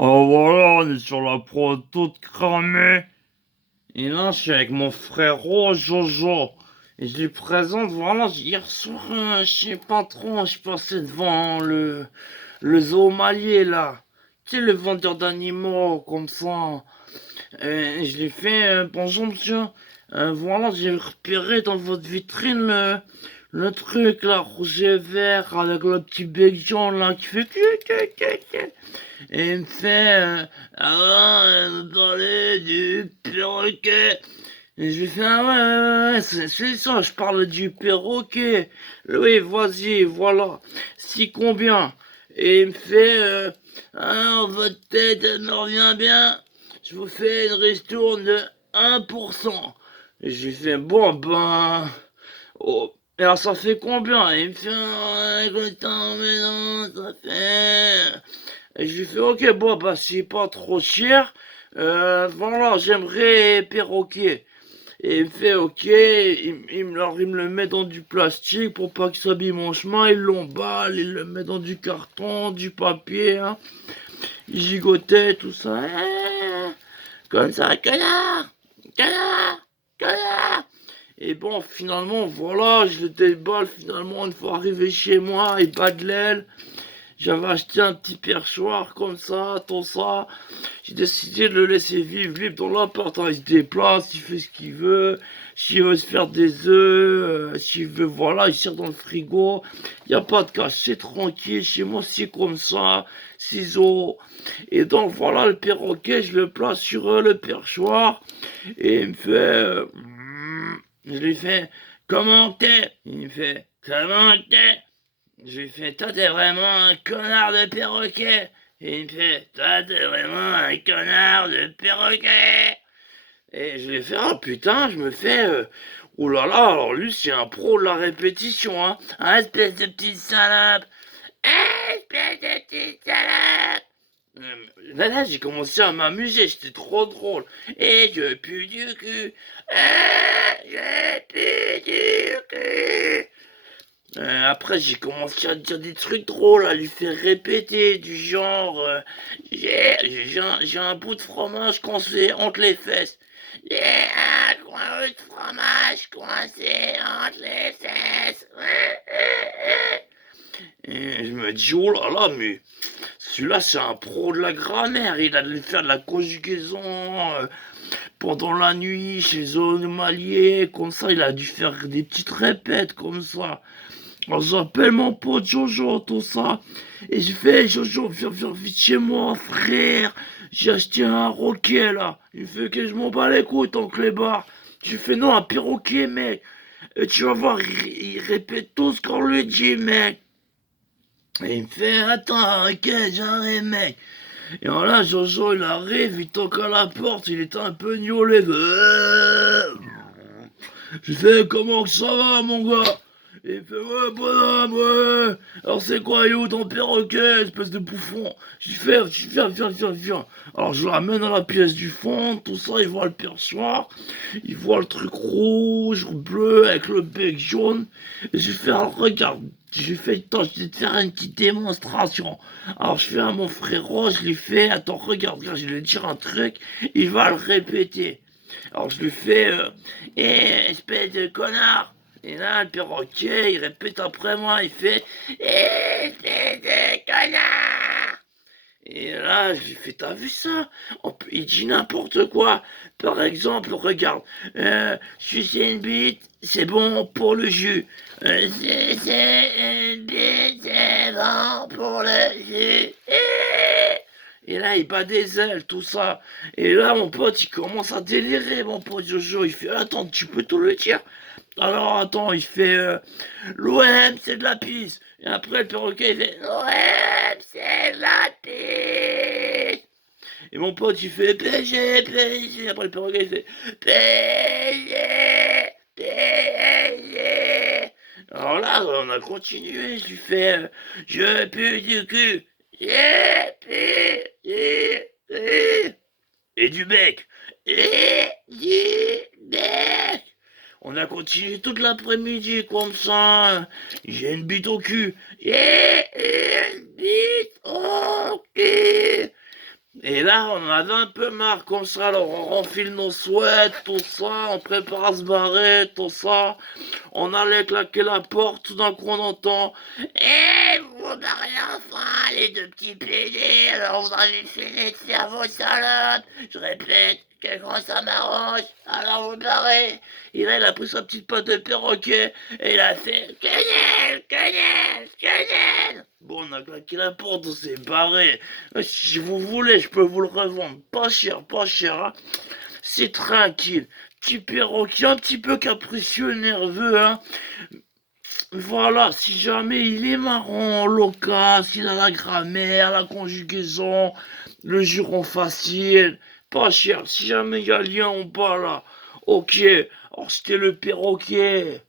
Alors voilà, on est sur la prod toute cramée. Et là, je suis avec mon frérot Jojo. Et je lui présente, voilà, hier soir, je sais pas trop, je passais devant le zoo Malier là. Tu sais, le vendeur d'animaux, comme ça. Et je lui fais, bonjour monsieur. Voilà, j'ai repéré dans votre vitrine le truc là, rouge et vert, avec le petit bec jaune là, qui fait et il me fait alors vous parlez du perroquet. Et je lui fais ah ouais, c'est ça, je parle du perroquet. Oui, vas-y, voilà. Si combien? Et il me fait alors votre tête elle me revient bien. Je vous fais une ristourne de 1%. Et je lui fais bon ben oh. Et alors ça fait combien? Et il me fait écoute, mais non, ça fait et je lui fais ok bon bah c'est pas trop cher. Voilà j'aimerais perroquet. Et il me fait ok, il me le met dans du plastique pour pas que ça abîme mon chemin, il l'emballe, il le met dans du carton, du papier, hein. Il gigotait, tout ça. Comme ça, connard, connard, connard. Et bon, finalement, voilà, je le déballe finalement une fois arrivé chez moi, il bat de l'aile. J'avais acheté un petit perchoir comme ça, tout ça. J'ai décidé de le laisser vivre libre dans l'appart, hein. Il se déplace, il fait ce qu'il veut. S'il veut se faire des œufs, s'il veut, voilà, il sert dans le frigo. Il n'y a pas de cache, c'est tranquille. Chez moi, c'est comme ça. Ciseaux. Et donc, voilà, le perroquet, je le place sur le perchoir. Et il me fait... je lui fais, comment t'es? Il me fait, comment t'es? Je lui fais, toi t'es vraiment un connard de perroquet. Et il me fait, toi t'es vraiment un connard de perroquet. Et je lui fais, oh putain, je me fais, oh là là, alors lui c'est un pro de la répétition, hein. Un espèce de petite salope. Espèce de petite salope. Là, j'ai commencé à m'amuser, c'était trop drôle. Et je pue du cul. Je pue du cul. Après, j'ai commencé à dire des trucs drôles, à lui faire répéter, du genre, j'ai un bout de fromage coincé entre les fesses. J'ai un bout de fromage coincé entre les fesses. Et je me dis, oh là là, mais celui-là, c'est un pro de la grammaire. Il a de faire de la conjugaison pendant la nuit chez les animaliers. Comme ça, il a dû faire des petites répètes comme ça. Alors j'appelle mon pote Jojo, tout ça. Et je fais, Jojo, viens vite chez moi, frère. J'ai acheté un roquet, là. Il fait que je m'en bats les couilles, ton clébard. Je fais, non, un perroquet, mec. Et tu vas voir, il répète tout ce qu'on lui dit, mec. Et il me fait, attends, ok, j'arrive, mec. Et alors là, Jojo, il arrive, il toque à la porte, il est un peu gnolé. Je fais, comment que ça va, mon gars? Et il fait, ouais, bonhomme, ouais. Alors c'est quoi, il est où ton perroquet, espèce de bouffon? Je fais, viens. Alors je l'amène à la pièce du fond, tout ça, il voit le perchoir, il voit le truc rouge, bleu, avec le bec jaune. Et je fais, alors regarde, je fais, attends, je vais te faire une petite démonstration. Alors je fais à mon frérot, je lui fais, attends, regarde, je vais lui dire un truc, il va le répéter. Alors je lui fais, espèce de connard. Et là, le perroquet, il répète après moi, il fait, espèce de connard. Et là, je lui fais, t'as vu ça? Il dit n'importe quoi. Par exemple, regarde, sucer une bite, c'est bon pour le jus. Sucer une bite, c'est bon pour le jus. Et là, il bat des ailes, tout ça. Et là, mon pote, il commence à délirer, mon pote Jojo. Il fait, attends, tu peux tout le dire? Alors, attends, il fait, l'OM, c'est de la pisse. Et après, le perroquet, il fait, l'OM, c'est de la pisse. Et mon pote, il fait, PSG. Après, le perroquet, il fait, PSG, PSG. Alors là, on a continué. Je lui fais, je pue du cul. Je pue du cul. Et du bec. Et du bec. On a continué toute l'après-midi comme ça. J'ai une bite au cul. J'ai une bite au cul. Et là, on en avait un peu marre comme ça, alors on renfile nos sweats, tout ça, on prépare à se barrer, tout ça. On allait claquer la porte, tout d'un coup on entend Eh, vous barrez enfin, les deux petits pédés, alors vous avez fini de faire vos salopes. Je répète, quel grand ça m'arrange, alors vous barrez. Et là, il a pris sa petite patte de perroquet et il a fait Quenelle, quenelle, quenelle. Bon, on a claqué la porte, on s'est barré. Si vous voulez, je peux vous le revendre. Pas cher, hein. C'est tranquille. Petit perroquet un petit peu capricieux, nerveux, hein. Voilà, si jamais il est marrant, loquace, il a la grammaire, la conjugaison, le juron facile, pas cher. Si jamais il y a lien en bas là, ok. Alors c'était le perroquet.